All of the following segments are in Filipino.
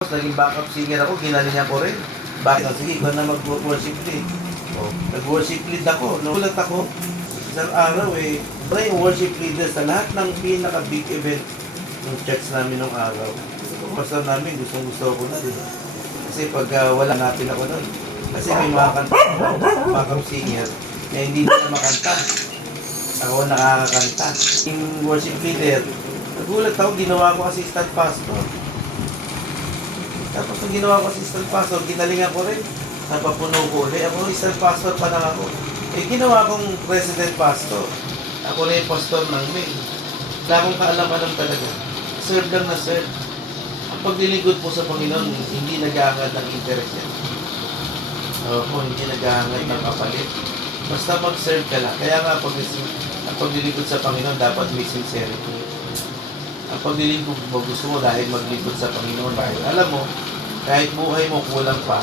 Naging backup singer ako, ginalingan ko rin. Bakit? Sige, ikaw na mag-worship lead. Oh, nag-worship lead ako. Nagulat ako, isang araw wala yung worship leader sa lahat ng pinaka-big event ng church namin nung araw. Pastor namin, gustong-gusto ko na. Diba? Kasi pag wala natin ako nun, kasi may mga kanta, backup singer, na hindi nila makanta. Ako nakakakanta. Yung worship leader, nagulat ako, ginawa ko assistant pastor. Tapos nung ginawa ko assistant pastor, ginalingan ko rin. Napapuno ko ulit. Ako assistant pastor pa lang ako. Ginawa kong president pastor. Ako na yung pastor ng main. Wala akong kaalam-alam talaga. Serve lang na serve. Ang paglilingkod po sa Panginoon, hindi nag-aangad ng interest yan. Opo, hindi nag-aangad ng kapalit. Basta mag-serve ka lang. Kaya nga, ang paglilingkod sa Panginoon, dapat may sincerity. Ang paglilingkod mo, gusto mo dahil maglingkod sa Panginoon. Dahil alam mo, kahit buhay mo kulang pa,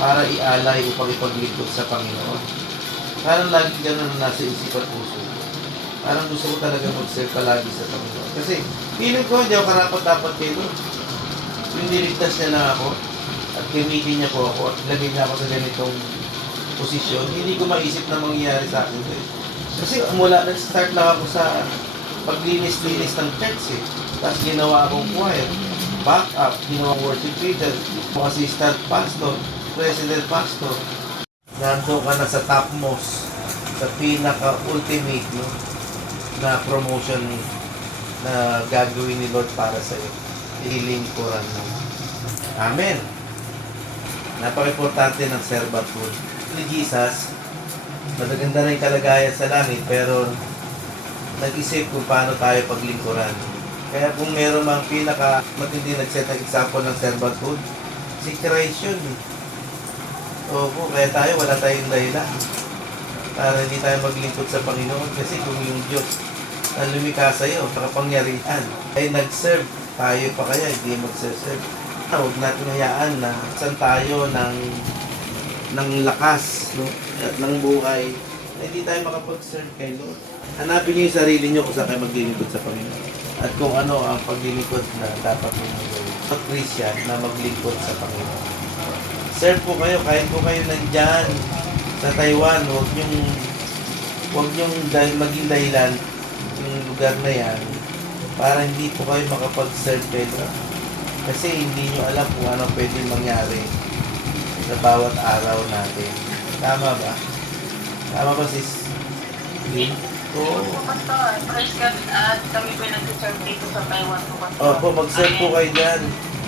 para ialay upang ipaglingkod sa Panginoon. Parang lagi gano'n na nasa isip at puso. Parang gusto ko talaga mag-serve palagi sa Panginoon. Kasi, feeling ko, hindi ako karapat-dapat kayo doon. Yung niligtas niya na ako, at gamitin niya po ako, at lagay niya ako sa ganitong posisyon, hindi ko maisip na mangyayari sa akin ito. Kasi mula nag-start lang ako sa paglinis-linis ng church Tapos ginawa akong choir, backup, ginawa worship leader, assistant pastor, president pastor. Nandun ka na sa topmost, sa pinaka-ultimate na promotion na gagawin ni Lord para sa iyo. Ililingkuran mo. Amen. Napaka-importante ng servanthood. Ni Jesus, magaganda na yung kalagayan sa langit, pero nag-isip kung paano tayo paglingkuran. Kaya kung meron mang pinaka-matindi nag-set ng example ng servanthood, si Christ yun. Opo, kaya tayo, wala tayong dahilan para hindi tayo maglingkod sa Panginoon. Kasi kung yung Diyos na lumikha sa iyo, kapangyarihan, ay nag-serve, tayo pa kaya hindi mag-serve. Huwag natin hayaan na saan tayo ng lakas, no? At ng buhay, na hindi tayo makapag-serve kay Lord. Hanapin niyo yung sarili niyo kung saan kayo maglilingkod sa Panginoon. At kung ano ang paglilingkod na dapat niyo gawin. Sa Christian na maglingkod sa Panginoon. Serve po kayo, kahit po kayo nandyan sa Taiwan, huwag niyong maging dahilan yung lugar na yan para hindi po kayo makapag-serve kay Lord. Kasi hindi niyo alam kung ano pwedeng mangyari sa bawat araw natin. Tama ba? Tama ba, sis? Lynn? Oo. Pastor, praise God at kami po nag-serve dito sa Taiwan po, Pastor. Opo, mag-serve po kayo dyan.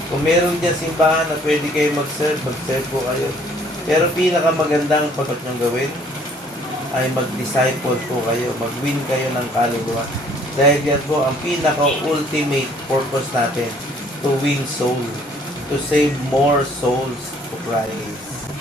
Kung meron dyan simbahan na pwede kayo mag-serve po kayo. Pero pinakamagandang pagkat niyong gawin ay mag-disciple po kayo, mag-win kayo ng kaluluwa. Dahil yan po ang pinaka-ultimate purpose natin, to win soul, to save more souls to Christ.